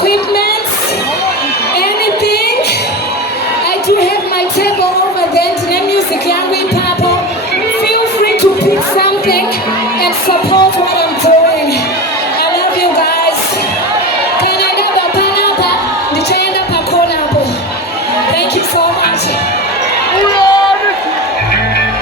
equipment, anything. I do have my table over there. Tune music yangu ipapo. Feel free to pick something and support